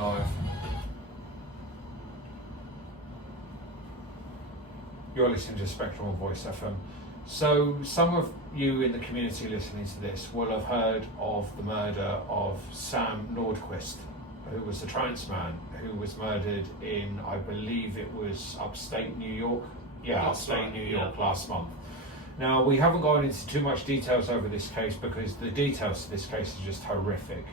live. You're listening to Spectrum on Voice FM. So some of you in the community listening to this will have heard of the murder of Sam Nordquist, who was a trans man who was murdered in, I believe it was upstate New York. Yeah, upstate New York last month. Now, we haven't gone into too much details over this case because the details of this case are just horrific.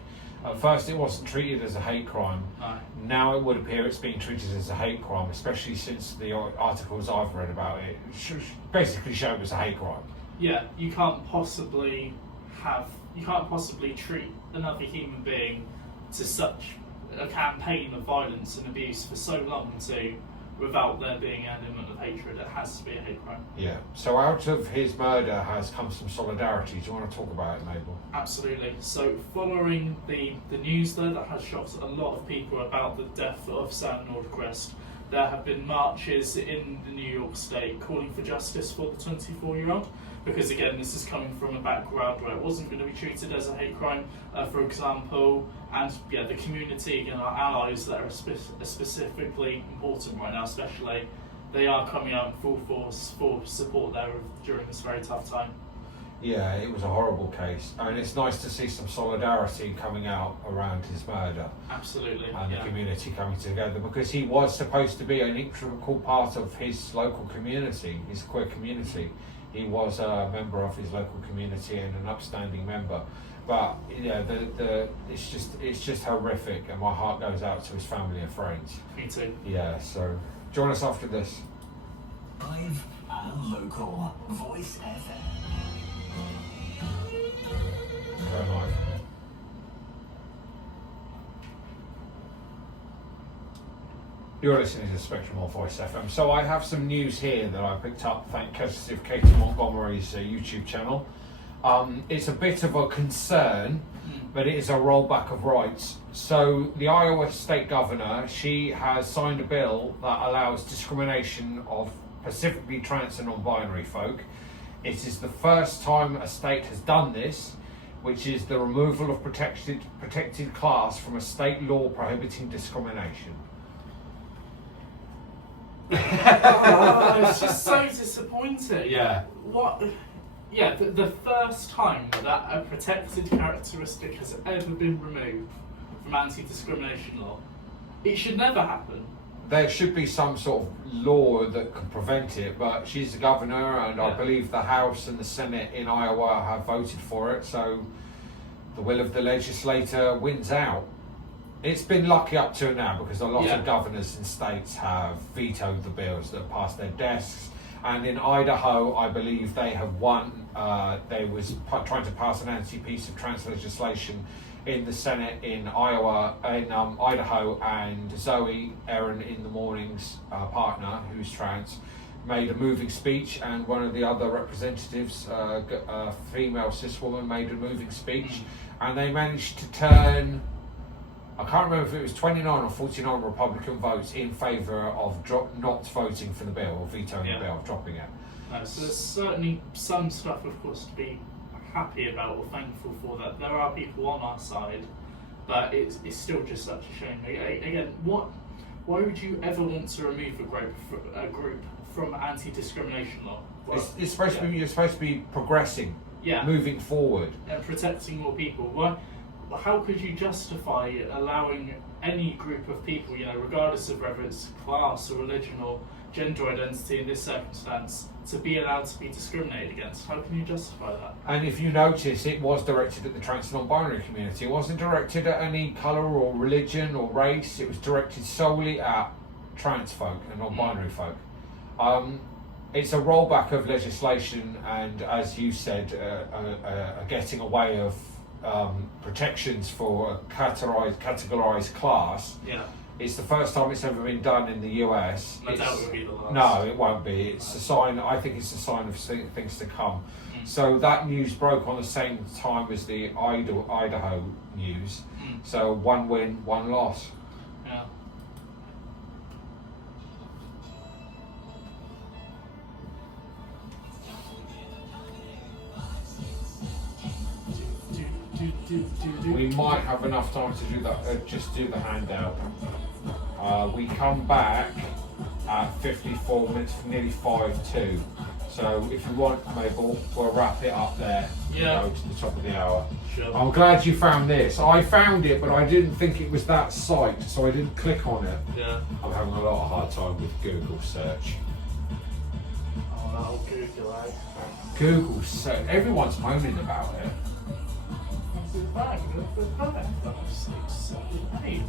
At first, it wasn't treated as a hate crime. No. Now it would appear it's being treated as a hate crime, especially since the articles I've read about it basically show it was a hate crime. Yeah, you can't possibly treat another human being to such a campaign of violence and abuse for so long without there being an element of hatred. It has to be a hate crime. Yeah. So out of his murder has come some solidarity. Do you want to talk about it, Mabel? Absolutely. So following the news there that has shocked a lot of people about the death of Sam Nordquist, there have been marches in the New York State calling for justice for the 24-year-old. Because again, this is coming from a background where it wasn't going to be treated as a hate crime, for example, and the community, again, our allies that are specifically important right now, especially, they are coming out in full force for support there during this very tough time. Yeah, it was a horrible case, and it's nice to see some solidarity coming out around his murder. Absolutely. And the community coming together, because he was supposed to be an integral part of his local community, his queer community. He was a member of his local community and an upstanding member, but it's just horrific, and my heart goes out to his family and friends. Me too. Yeah, so join us after this. Live and local, Voice FM. Go live. You're listening to Spectrum on Voice FM. So I have some news here that I picked up, courtesy of Katie Montgomery's YouTube channel. It's a bit of a concern, but it is a rollback of rights. So the Iowa state governor, she has signed a bill that allows discrimination of specifically trans and non-binary folk. It is the first time a state has done this, which is the removal of protected class from a state law prohibiting discrimination. It's just so disappointing. Yeah. What? Yeah, the first time that a protected characteristic has ever been removed from anti-discrimination law. It should never happen. There should be some sort of law that can prevent it, but she's the governor, and I believe the House and the Senate in Iowa have voted for it, so the will of the legislator wins out. It's been lucky up to now, because a lot of governors in states have vetoed the bills that passed their desks, and in Idaho, I believe they have won. They was trying to pass an anti-piece of trans legislation in the Senate in Idaho, and Zoe, Erin in the Morning's partner, who's trans, made a moving speech, and one of the other representatives, a female cis woman, made a moving speech, and they managed to turn, I can't remember if it was 29 or 49 Republican votes in favour of not voting for the bill, or vetoing the bill, of dropping it. So there's certainly some stuff, of course, to be happy about or thankful for, that there are people on our side, but it's still just such a shame. Again, why would you ever want to remove a group from anti-discrimination law? Well, It's supposed to be, you're supposed to be progressing, moving forward, and protecting more people. How could you justify allowing any group of people, regardless of whether it's class or religion or gender identity in this circumstance, to be allowed to be discriminated against? How can you justify that? And if you notice, it was directed at the trans and non-binary community. It wasn't directed at any colour or religion or race. It was directed solely at trans folk and non-binary folk. It's a rollback of legislation, and as you said, getting away of protections for a categorised class. Yeah. It's the first time it's ever been done in the US. I doubt it will be the last. No, it won't be. It's a sign. I think it's a sign of things to come. So that news broke on the same time as the Idaho news. So one win, one loss. Yeah. We might have enough time to do that. Just do the handout. We come back at 54 minutes, nearly 5-2. So if you want, Mabel, we'll wrap it up there. Yeah. You know, to the top of the hour. Sure. I'm glad you found this. I found it, but I didn't think it was that site, so I didn't click on it. Yeah. I'm having a lot of hard time with Google search. Oh, that'll Google, eh? Google search. Everyone's moaning about it. What's the bag? The bag. 5, 6, 7, 8.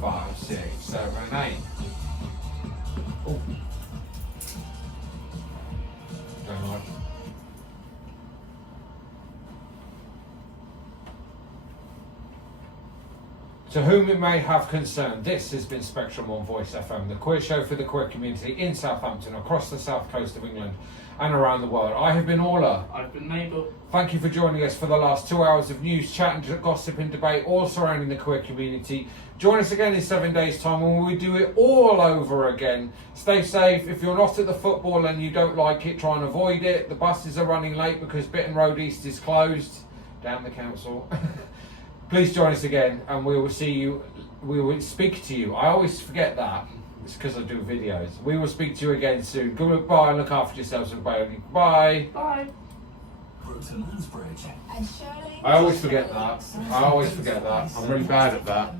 Five, 6, 7, 8. Oh. Don't like. To whom it may have concern, this has been Spectrum on Voice FM, the queer show for the queer community in Southampton, across the south coast of England and around the world. I have been Orla. I've been Mabel. Thank you for joining us for the last 2 hours of news, chat and gossip and debate all surrounding the queer community. Join us again in 7 days' time when we do it all over again. Stay safe. If you're not at the football and you don't like it, try and avoid it. The buses are running late because Bitton Road East is closed. Damn the council. Please join us again and we will see you. We will speak to you. I always forget that. It's because I do videos. We will speak to you again soon. Goodbye and look after yourselves. Bye. Bye. Brooklyn Landsbridge. I always forget that. I'm really bad at that.